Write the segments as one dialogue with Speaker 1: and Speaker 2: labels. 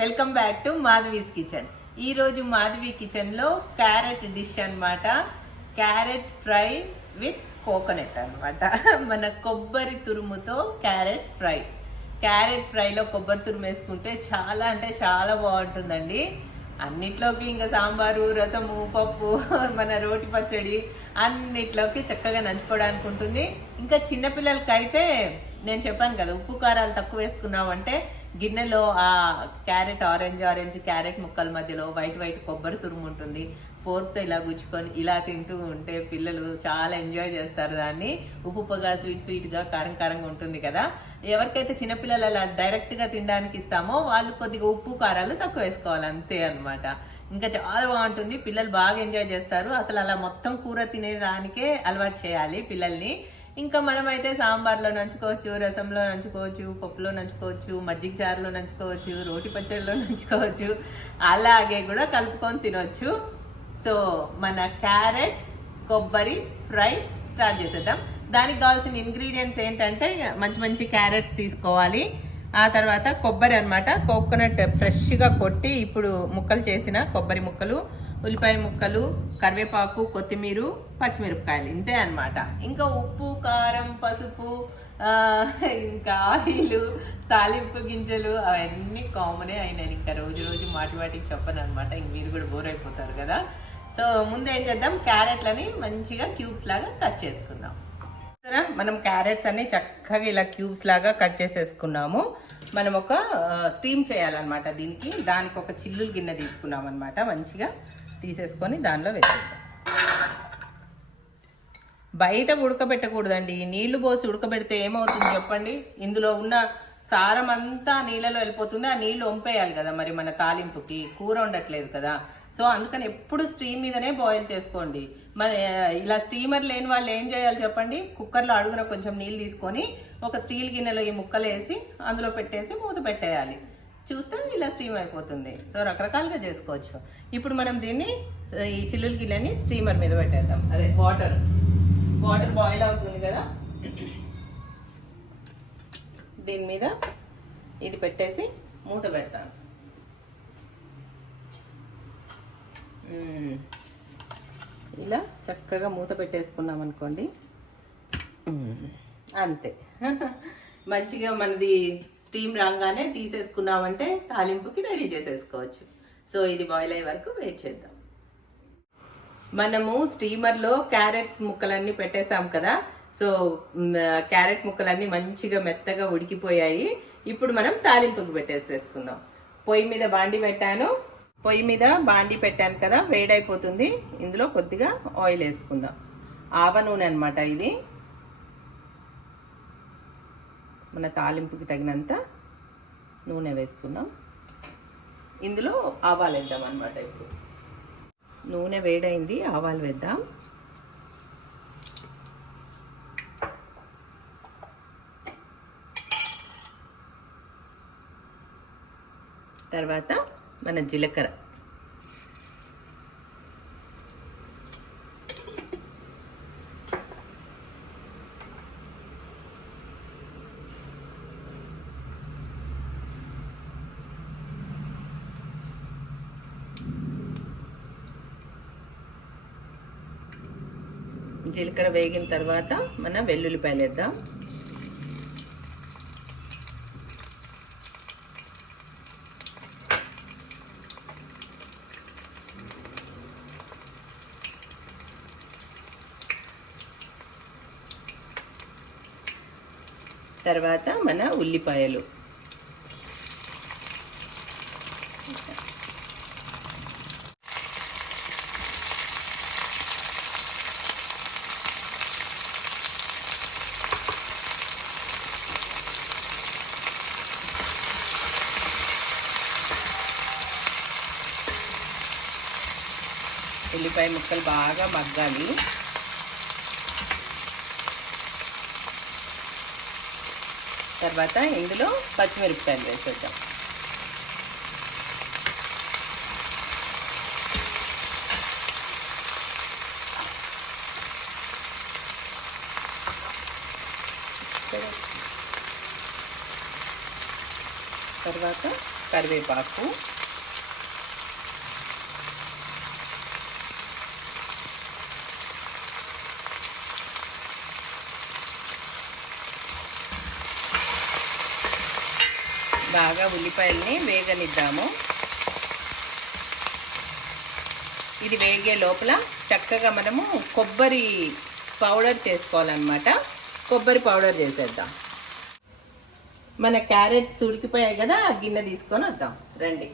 Speaker 1: Welcome back to Madhavi's kitchen. ఈరోజు మాధవి కిచెన్లో carrot dish అన్నమాట. క్యారెట్ ఫ్రై విత్ కోకోనట్ అన్నమాట. మన కొబ్బరి తురుముతో క్యారెట్ ఫ్రై. క్యారెట్ ఫ్రైలో కొబ్బరి తురుము వేసుకుంటే చాలా అంటే చాలా బాగుంటుందండి. అన్నిట్లోకి ఇంకా సాంబారు రసము పప్పు మన రోటి పచ్చడి అన్నిట్లోకి చక్కగా నంచుకోవడానికి ఉంటుంది. ఇంకా చిన్నపిల్లలకైతే నేను చెప్పాను కదా ఉప్పు కారాలు తక్కువ వేసుకున్నామంటే గిన్నెలో ఆ క్యారెట్ ఆరెంజ్ ఆరెంజ్ క్యారెట్ ముక్కల మధ్యలో వైట్ వైట్ కొబ్బరి తురుము ఉంటుంది. ఫోర్క్తో ఇలా గుచ్చుకొని ఇలా తింటూ ఉంటే పిల్లలు చాలా ఎంజాయ్ చేస్తారు దాన్ని. ఉప్పు ఉప్పుగా స్వీట్ స్వీట్గా కారం కారంగా ఉంటుంది కదా. ఎవరికైతే చిన్నపిల్లలు అలా డైరెక్ట్గా తినడానికి ఇస్తామో వాళ్ళు కొద్దిగా ఉప్పు కారాలు తక్కువ వేసుకోవాలి అంతే అనమాట ఇంకా చాలా బాగుంటుంది. పిల్లలు బాగా ఎంజాయ్ చేస్తారు. అసలు అలా మొత్తం కూర తినేదానికే అలవాటు చేయాలి పిల్లల్ని. ఇంకా మనమైతే సాంబార్లో నంచుకోవచ్చు రసంలో నంచుకోవచ్చు పప్పులో నంచుకోవచ్చు మజ్జిగ చారులో నంచుకోవచ్చు రోటి పచ్చడిలో నంచుకోవచ్చు అలాగే కూడా కలుపుకొని తినొచ్చు. సో మన క్యారెట్ కొబ్బరి ఫ్రై స్టార్ట్ చేసేద్దాం. దానికి కావాల్సిన ఇంగ్రీడియంట్స్ ఏంటంటే మంచి మంచి క్యారెట్స్ తీసుకోవాలి. ఆ తర్వాత కొబ్బరి అన్నమాట కోకోనట్ ఫ్రెష్గా కొట్టి ఇప్పుడు ముక్కలు చేసిన కొబ్బరి ముక్కలు ఉల్లిపాయ ముక్కలు కరివేపాకు కొత్తిమీర పచ్చిమిరపకాయలు ఇంతే అనమాట ఇంకా ఉప్పు కారం పసుపు ఇంకా ఆయిల్ తాలింపు గింజలు అవన్నీ కామనే అయినాయి. ఇంకా రోజు రోజు మాటి మాటికి చెప్పను అనమాట ఇంక మీరు కూడా బోర్ అయిపోతారు కదా. సో ముందు ఏం చేద్దాం? క్యారెట్లని మంచిగా క్యూబ్స్ లాగా కట్ చేసుకుందాం. మనం క్యారెట్స్ అన్ని చక్కగా ఇలా క్యూబ్స్ లాగా కట్ చేసేసుకున్నాము. మనం ఒక స్టీమ్ చేయాలన్నమాట దీనికి. దానికి ఒక చిల్లులు గిన్నె తీసుకున్నాం అనమాట మంచిగా. తీసేసుకొని దానిలో వేసేద్దాం. బయట ఉడకబెట్టకూడదండి. నీళ్ళు పోసి ఉడకబెడితే ఏమవుతుంది చెప్పండి? ఇందులో ఉన్న సారం అంతా నీళ్ళలో వెళ్ళిపోతుంది. ఆ నీళ్ళు వంపేయాలి కదా మరి మన తాలింపుకి. కూర ఉండట్లేదు కదా. సో అందుకని ఎప్పుడు స్టీమ్ మీదనే బాయిల్ చేసుకోండి. మరి ఇలా స్టీమర్ లేని వాళ్ళు ఏం చేయాలి చెప్పండి? కుక్కర్లో అడుగున కొంచెం నీళ్ళు తీసుకొని ఒక స్టీల్ గిన్నెలో ఈ ముక్కలు వేసి అందులో పెట్టేసి మూత పెట్టేయాలి. చూస్తే ఇలా స్టీమ్ అయిపోతుంది. సో రకరకాలుగా చేసుకోవచ్చు. ఇప్పుడు మనం దీన్ని ఈ చిల్లుల గిన్నెని స్టీమర్ మీద పెట్టేద్దాం. అదే వాటర్. వాటర్ బాయిల్ అవుతుంది కదా? దీని మీద ఇది పెట్టేసి మూత పెడతాను. ఇలా చక్కగా మూత పెట్టేసుకున్నాం అనుకోండి. అంతే. మంచిగా మనది స్టీమ్ రాగానే తీసేసుకున్నామంటే తాలింపుకి రెడీ చేసేసుకోవచ్చు. సో ఇది బాయిల్ అయ్యే వరకు వెయిట్ చేద్దాం. మనము స్టీమర్లో క్యారెట్స్ ముక్కలన్నీ పెట్టేసాం కదా. సో క్యారెట్ ముక్కలన్నీ మంచిగా మెత్తగా ఉడికిపోయాయి. ఇప్పుడు మనం తాలింపుకి పెట్టేసేసుకుందాం. పొయ్యి మీద బాండి పెట్టాను. పొయ్యి మీద బాండి పెట్టాను కదా వేడైపోతుంది. ఇందులో కొద్దిగా ఆయిల్ వేసుకుందాం. ఆవ నూనె అనమాట ఇది. మన తాలింపుకి తగినంత నూనె వేసుకున్నాం. ఇందులో ఆవాలు వేద్దాం అనమాట ఇప్పుడు. నూనె వేడైంది ఆవాలు వేద్దాం. తర్వాత మన జీలకర్ర. జీలకర్ర వేగిన తర్వాత మన వెల్లుల్లిపాయలు వేద్దాం. తర్వాత మన ఉల్లిపాయలు. ఉల్లిపాయ ముక్కలు బాగా మగ్గాలి. తర్వాత ఇందులో పచ్చిమిరపకాయలు వేసేద్దాం. తర్వాత కరివేపాకు. బాగా ఉల్లిపాయల్ని వేగనిద్దాము. ఇది వేగే లోపల చక్కగా మనము కొబ్బరి పౌడర్ చేసుకోవాలన్నమాట. కొబ్బరి పౌడర్ చేసేద్దాం. మన క్యారెట్స్ ఉడికిపోయాయి కదా ఆ గిన్నె తీసుకొని వద్దాం. రండి.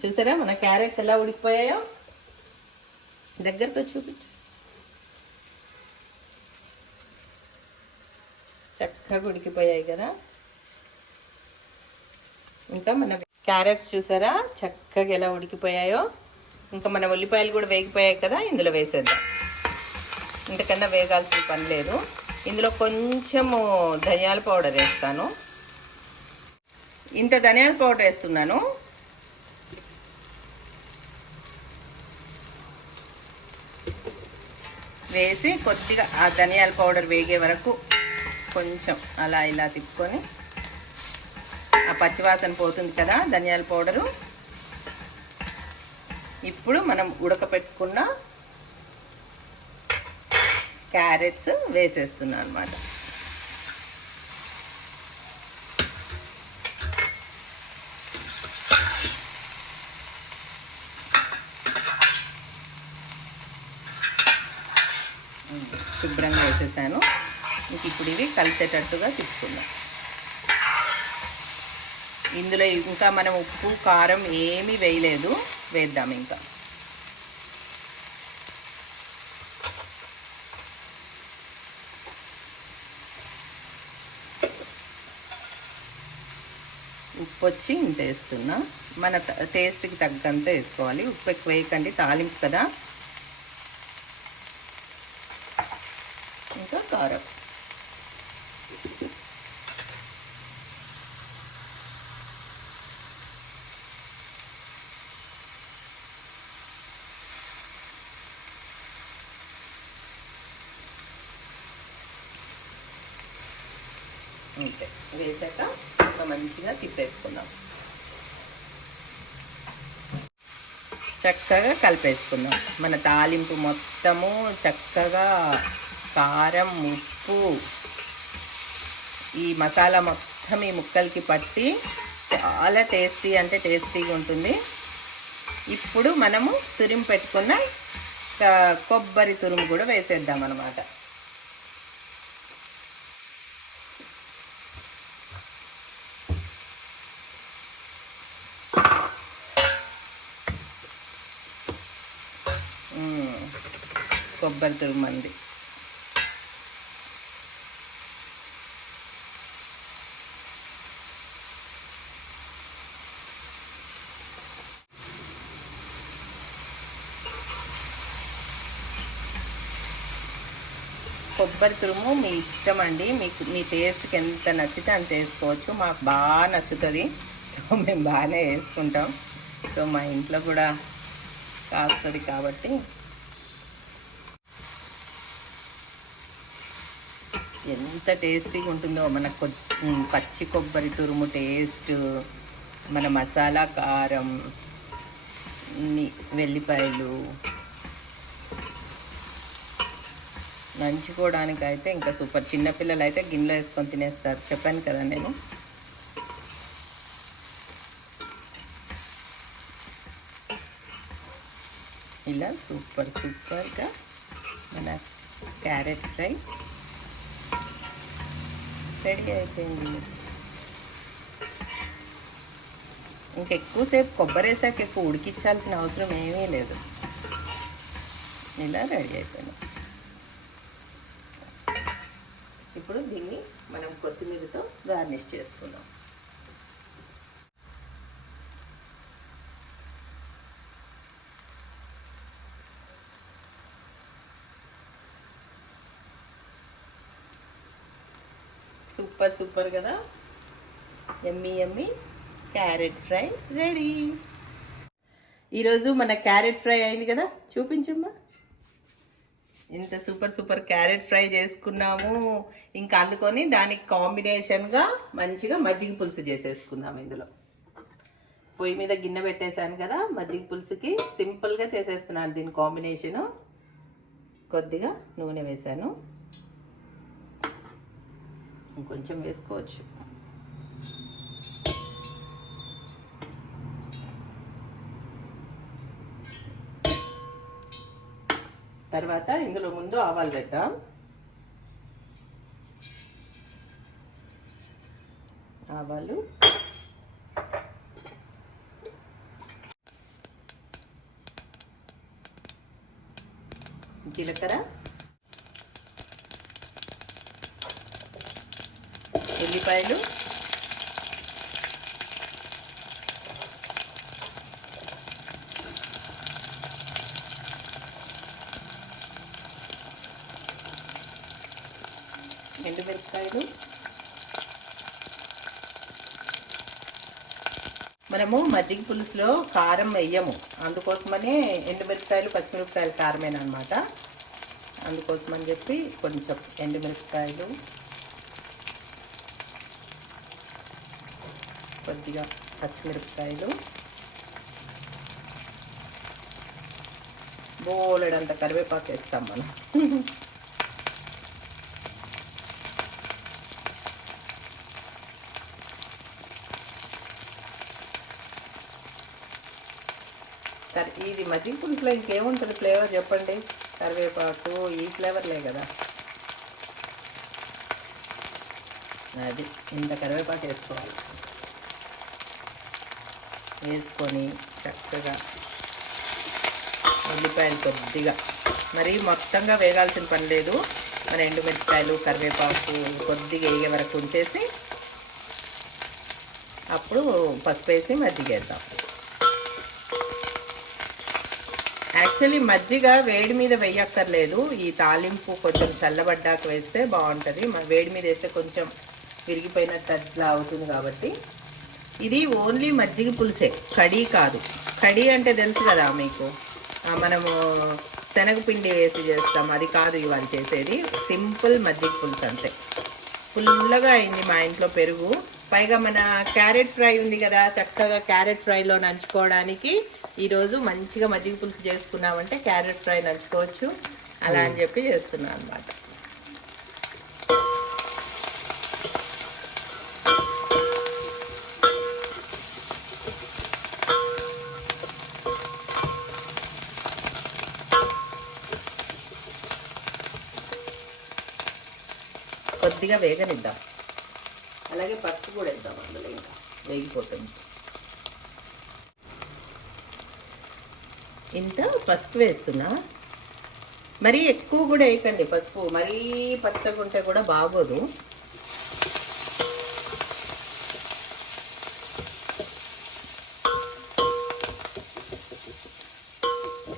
Speaker 1: చూసారా మన క్యారెట్స్ ఎలా ఉడికిపోయాయో? దగ్గరతో చూపించు. చక్కగా ఉడికిపోయాయి కదా. ఇంకా మన క్యారెట్స్ చూసారా? చక్కగా ఎలా ఉడికిపోయాయో. ఇంకా మన ఉల్లిపాయలు కూడా వేగిపోయాయి కదా ఇందులో వేసేద్దాం. ఇంతకన్నా వేగాల్సిన పని లేదు. ఇందులో కొంచెము ధనియాల పౌడర్ వేస్తాను. ఇంత ధనియాల పౌడర్ వేస్తున్నాను. వేసి కొద్దిగా ఆ ధనియాల పౌడర్ వేగే వరకు కొంచెం అలా ఇలా తిప్పుకొని ఆ పచ్చివాసన పోతుంది కదా ధనియాల పౌడరు. ఇప్పుడు మనం ఉడకపెట్టుకున్న క్యారెట్స్ వేసేస్తున్నాం అనమాట శుభ్రంగా వేసేసాను. ఇప్పుడు ఇవి కలిసేటట్టుగా తీసుకుందాం. ఇందులో ఇంకా మనం ఉప్పు కారం ఏమీ వేయలేదు. వేద్దాం ఇంకా. ఉప్పు వచ్చి ఇంత వేస్తున్నా. మన టేస్ట్కి తగ్గంత వేసుకోవాలి. ఉప్పు ఎక్కువ వేయకండి. తాలింపు కదా. ఇంకా కారం. అంతే వేసాక ఒక మంచిగా తిప్పేసుకుందాం. చక్కగా కలిపేసుకుందాం. మన తాలింపు మొత్తము చక్కగా కారం ఉప్పు ఈ మసాలా మొత్తం ఈ ముక్కలకి పట్టి చాలా టేస్టీ అంటే టేస్టీగా ఉంటుంది. ఇప్పుడు మనము తురిమి పెట్టుకున్న కొబ్బరి తురుము కూడా వేసేద్దాం అన్నమాట కొబ్బరి తురుమంది కొబ్బరి తురుము మీ ఇష్టం అండి మీకు మీ టేస్ట్కి ఎంత నచ్చితే అంత వేసుకోవచ్చు. మాకు బాగా నచ్చుతుంది. సో మేము బాగానే వేసుకుంటాం. సో మా ఇంట్లో కూడా కాస్తుంది కాబట్టి ఎంత టేస్టీగా ఉంటుందో. మన పచ్చి కొబ్బరి తురుము టేస్ట్ మన మసాలా కారం వెల్లిపాయలు. నంచుకోవడానికి అయితే ఇంకా సూపర్. చిన్నపిల్లలు అయితే గిన్నెలో వేసుకొని తినేస్తారు. చెప్పాను కదా నేను. ఇలా సూపర్ సూపర్గా మన క్యారెట్ ఫ్రై. రెడీ అయిపోయింది. ఇంకెక్కువసేపు కొబ్బరి వేసాక ఎక్కువ ఉడికించాల్సిన అవసరం ఏమీ లేదు. ఇలా రెడీ అయిపోయింది. ఇప్పుడు దీన్ని మనం కొత్తిమీరతో గార్నిష్ చేసుకుందాం. సూపర్ సూపర్ కదా? ఎమ్మి ఎమ్మి క్యారెట్ ఫ్రై రెడీ. ఈరోజు మన క్యారెట్ ఫ్రై అయింది కదా? చూపించమ్మా. ఇంత సూపర్ సూపర్ క్యారెట్ ఫ్రై చేసుకున్నాము. ఇంకా అందుకొని దానికి కాంబినేషన్గా మంచిగా మజ్జిగ పులుసు చేసేసుకుందాం ఇందులో. పొయ్యి మీద గిన్నె పెట్టేశాను కదా మజ్జిగ పులుసుకి సింపుల్గా చేసేస్తున్నాను దీని కాంబినేషను కొద్దిగా నూనె వేశాను. ఇంకొంచెం వేసుకోవచ్చు తర్వాత ఇందులో ముందు ఆవాలు వేద్దాం ఆవాలు జీలకర్ర ఉల్లిపాయలు. ఎండుమిరపకాయలు మనము మజ్జిగ పులుసులో కారం వేయము. అందుకోసమనే ఎండుమిరపకాయలు పచ్చిమిరపకాయలు కారమేనమాట అందుకోసమని చెప్పి కొంచెం ఎండుమిరపకాయలు కొద్దిగా పచ్చిమిరపకాయలు. బోలెడంత కరివేపాకు వేస్తాం మనం. సరే ఇది మజ్జిగ పులుసులో ఇంకేముంటుంది ఫ్లేవర్ చెప్పండి? కరివేపాకు ఈ ఫ్లేవర్లే కదా. అది ఇంత కరివేపాకు వేసుకోవాలి. వేసుకొని చక్కగా ఉల్లిపాయలు కొద్దిగా. మరి మొత్తంగా వేగాల్సిన పని లేదు. మన ఎండుమిరపకాయలు కరివేపాకు కొద్దిగా వేగే వరకు ఉంచేసి అప్పుడు పసుపు వేసి మజ్జిగేద్దాం యాక్చువల్లీ మజ్జిగ వేడి మీద వేయక్కర్లేదు. ఈ తాలింపు కొంచెం చల్లబడ్డాక వేస్తే బాగుంటుంది. వేడి మీద వేస్తే కొంచెం విరిగిపోయినట్టు అట్లా అవుతుంది కాబట్టి ఇది ఓన్లీ మజ్జిగ పులుసే. కడీ కాదు. కడీ అంటే తెలుసు కదా మీకు? మనము శనగపిండి వేసి చేస్తాం. అది కాదు ఇవాళ చేసేది. సింపుల్ మజ్జిగ పులుసు అంతే. ఫుల్గా అయింది మా ఇంట్లో పెరుగు. పైగా మన క్యారెట్ ఫ్రై ఉంది కదా చక్కగా క్యారెట్ ఫ్రైలో నంచుకోవడానికి. ఈరోజు మంచిగా మజ్జిగ పులుసు చేసుకున్నామంటే క్యారెట్ ఫ్రై నంచుకోవచ్చు. అలా అని చెప్పి చేస్తున్నాను అనమాట కొద్దిగా వేగనిద్దాం. అలాగే పసుపు కూడా వేద్దాం అందులో ఇంకా. వేగిపోతుంది. ఇంత పసుపు వేస్తున్నా. మరీ ఎక్కువ కూడా వేయకండి పసుపు. మరీ పచ్చగా ఉంటే కూడా బాగోదు.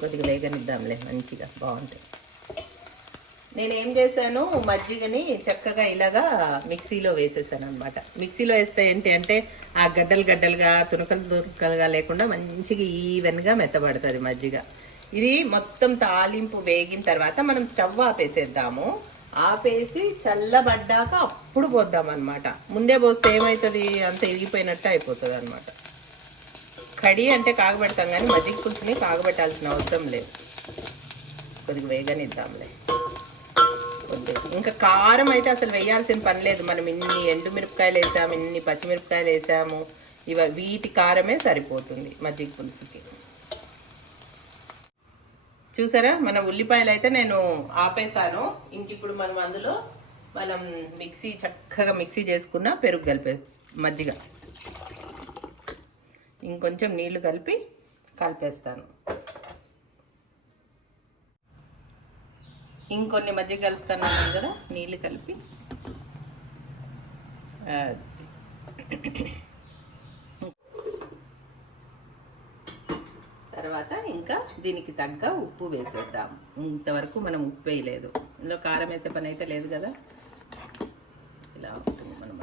Speaker 1: కొద్దిగా వేగనిద్దాంలే మంచిగా బాగుంటుంది నేను ఏం చేశాను మజ్జిగని చక్కగా ఇలాగా మిక్సీలో వేసేసాను అనమాట మిక్సీలో వేస్తే ఏంటి అంటే ఆ గడ్డలు గడ్డలుగా తునకలు తునకలుగా లేకుండా మంచిగా ఈవెన్గా మెత్తబడుతుంది మజ్జిగ. ఇది మొత్తం తాలింపు వేగిన తర్వాత మనం స్టవ్ ఆపేసేద్దాము. ఆపేసి చల్లబడ్డాక అప్పుడు పోద్దాం అనమాట ముందే పోస్తే ఏమవుతుంది అంత ఇరిగిపోయినట్టు అయిపోతుంది అనమాట కడి అంటే కాగబెడతాం కానీ మజ్జిగ పులుసుని కాగబెట్టాల్సిన అవసరం లేదు. కొద్దిగా వేగనిద్దాంలే. కొద్దిగా ఇంకా కారం అయితే అసలు వేయాల్సిన పని లేదు. మనం ఇన్ని ఎండుమిరపకాయలు వేసాము ఇన్ని పచ్చిమిరపకాయలు వేసాము ఇవ వీటి కారమే సరిపోతుంది మజ్జిగ పులుసుకి. చూసారా? మన ఉల్లిపాయలు అయితే నేను ఆపేసాను ఇంక ఇప్పుడు మనం అందులో మనం మిక్సీ చక్కగా మిక్సీ చేసుకున్న పెరుగు కలిపే మజ్జిగ. ఇంకొంచెం నీళ్ళు కలిపి కలిపేస్తాను. ఇంకొన్ని మజ్జిగ కలుపుతున్నాను కదా నీళ్ళు కలిపి. తర్వాత ఇంకా దీనికి తగ్గ ఉప్పు వేసేద్దాం. ఇంతవరకు మనం ఉప్పు వేయలేదు. ఇందులో కారం వేసే పని అయితే లేదు కదా? ఇలా ఉంటుంది మనం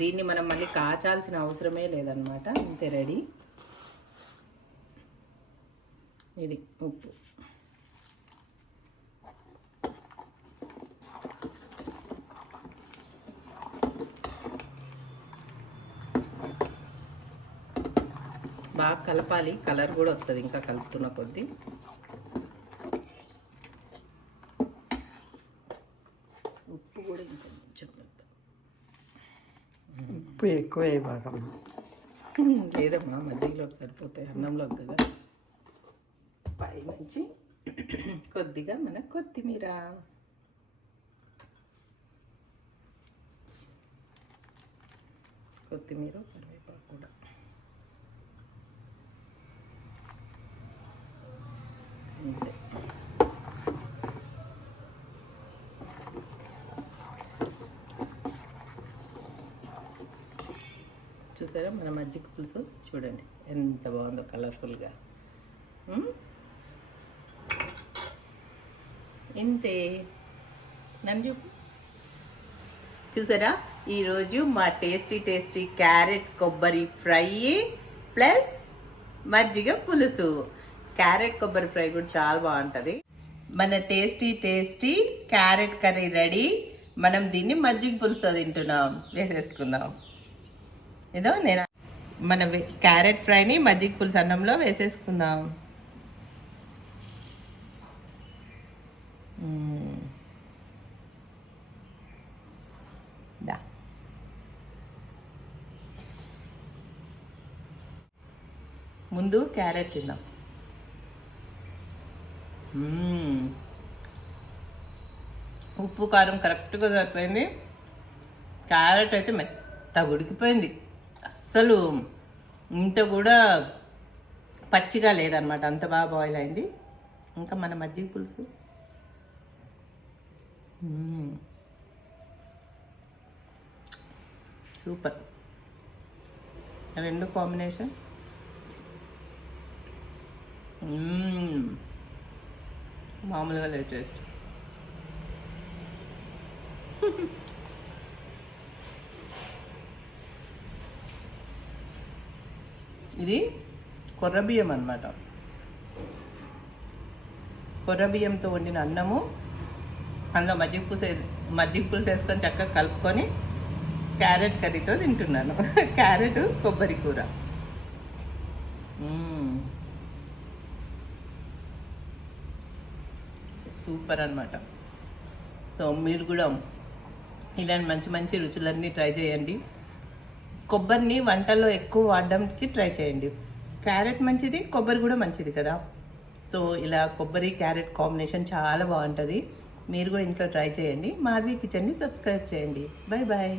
Speaker 1: దీన్ని మనం మళ్ళీ కాచాల్సిన అవసరమే లేదనమాట ఇంతే రెడీ. ఇది ఉప్పు. బాగా కలపాలి. కలర్ కూడా వస్తుంది ఇంకా కలుపుతున్న కొద్దీ. ఉప్పు కూడా ఇంకా కొంచెం.
Speaker 2: ఉప్పు ఎక్కువ
Speaker 1: లేదమ్మా మధ్యలోకి సరిపోతాయి. అన్నంలోకి కదా. పైనుంచి కొద్దిగా మన కొత్తిమీర. కొత్తిమీర కరివేపాకు కూడా అంతే చూసారా మన మజ్జిగ పులుసు? చూడండి ఎంత బాగుందో కలర్ఫుల్గా ఇంతే. నన్ను చూపు. చూసారా? ఈరోజు మా టేస్టీ టేస్టీ క్యారెట్ కొబ్బరి ఫ్రై ప్లస్ మజ్జిగ పులుసు. క్యారెట్ కొబ్బరి ఫ్రై కూడా చాలా బాగుంటుంది. మన tasty tasty carrot curry ready. మనం దీన్ని మజ్జిగ పులుసుతో తింటున్నాం. వేసేసుకుందాం. ఏదో నేను మన క్యారెట్ ఫ్రైని మజ్జిగ పులుసు అన్నంలో వేసేసుకుందాం. ముందు క్యారెట్ తిందాం. ఉప్పు కారం కరెక్ట్గా సరిపోయింది. క్యారెట్ అయితే మెత్తగా ఉడికిపోయింది. అస్సలు ఇంత కూడా పచ్చిగా లేదనమాట అంత బాగా బాయిల్ అయింది. ఇంకా మన మజ్జిగ పులుసు. సూపర్. రెండు కాంబినేషన్. మామూలుగా లేదు టేస్ట్. ఇది కొర్రబియ్యం అనమాట బియ్యంతో వండిన అన్నము అందులో మజ్జిగ పులుసు మజ్జిగ పులుసు వేసుకొని చక్కగా కలుపుకొని క్యారెట్ కర్రీతో తింటున్నాను. క్యారెట్ కొబ్బరి కూర. సూపర్ అన్నమాట. సో మీరు కూడా ఇలాంటి మంచి మంచి రుచులన్నీ ట్రై చేయండి. కొబ్బరిని వంటల్లో ఎక్కువ వాడడానికి ట్రై చేయండి. క్యారెట్ మంచిది కొబ్బరి కూడా మంచిది కదా. సో ఇలా కొబ్బరి క్యారెట్ కాంబినేషన్ చాలా బాగుంటుంది. మీరు కూడా ఇంట్లో ట్రై చేయండి. మాధవి కిచెన్ని సబ్స్క్రైబ్ చేయండి. Bye bye